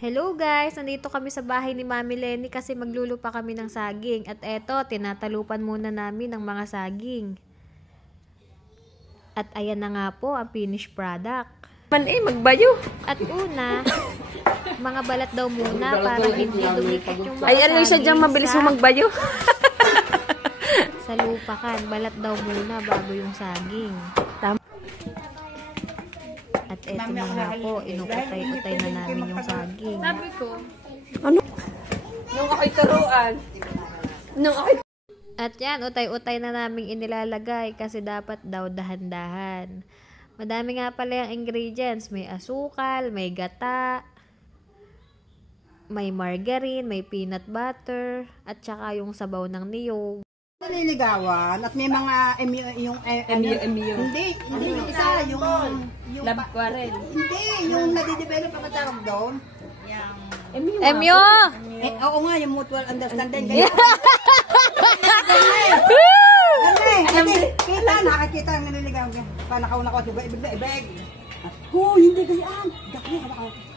Hello guys! Nandito kami sa bahay ni Mami Lenny kasi maglulupa kami ng saging. At eto, tinatalupan muna namin ng mga saging. At ayan na nga po ang finished product. Magbayo. At una, mga balat daw muna para hindi dumikit yung mga Ay, ano siya dyan, mabilis mo magbayo. Sa lupakan, balat daw muna bago yung saging. At eto na nga po, inukutay-utay na namin yung saging. Sabi ko, Ano? Nung ako'y turuan. At yan, utay-utay na namin inilalagay kasi dapat daw dahan-dahan. Madami nga pala yung ingredients. May asukal, may gata, may margarine, may peanut butter, at saka yung sabaw ng niyog. Naliligawan at may mga MU. Hindi yung isa, yung Love quarrel. hindi, yung nadidevelop ang tawag doon. Emyo! Oo nga, yung mutual understanding. Kita, nakakita ang naliligawan. Panakaw na ko, ibig na ibig. Hindi gayaan. Gakli, hawak ako.